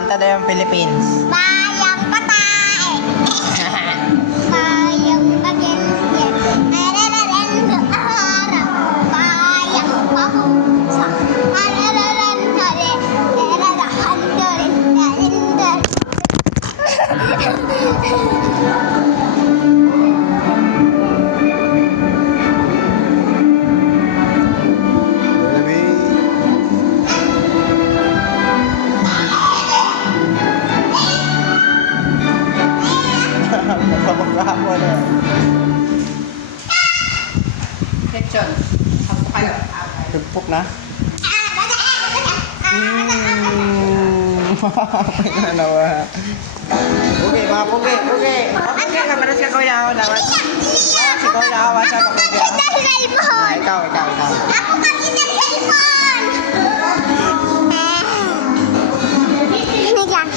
Kanta na yung Philippines. Bayang patay. Bayang bagyan. Arararan do ara. Bayang pahusa. Arararan dare. Ararahan dare. Darinda. Magkahapon eh. Kitchen. Ako kayo. Tugpok na. May nanawa. Okay, mga pugi, pugi. Okay, kaparas ka kuya ako dapat. Si kuya ako, wasa ka kuya. Cellphone. Ikaw. Ako kasi ng cellphone.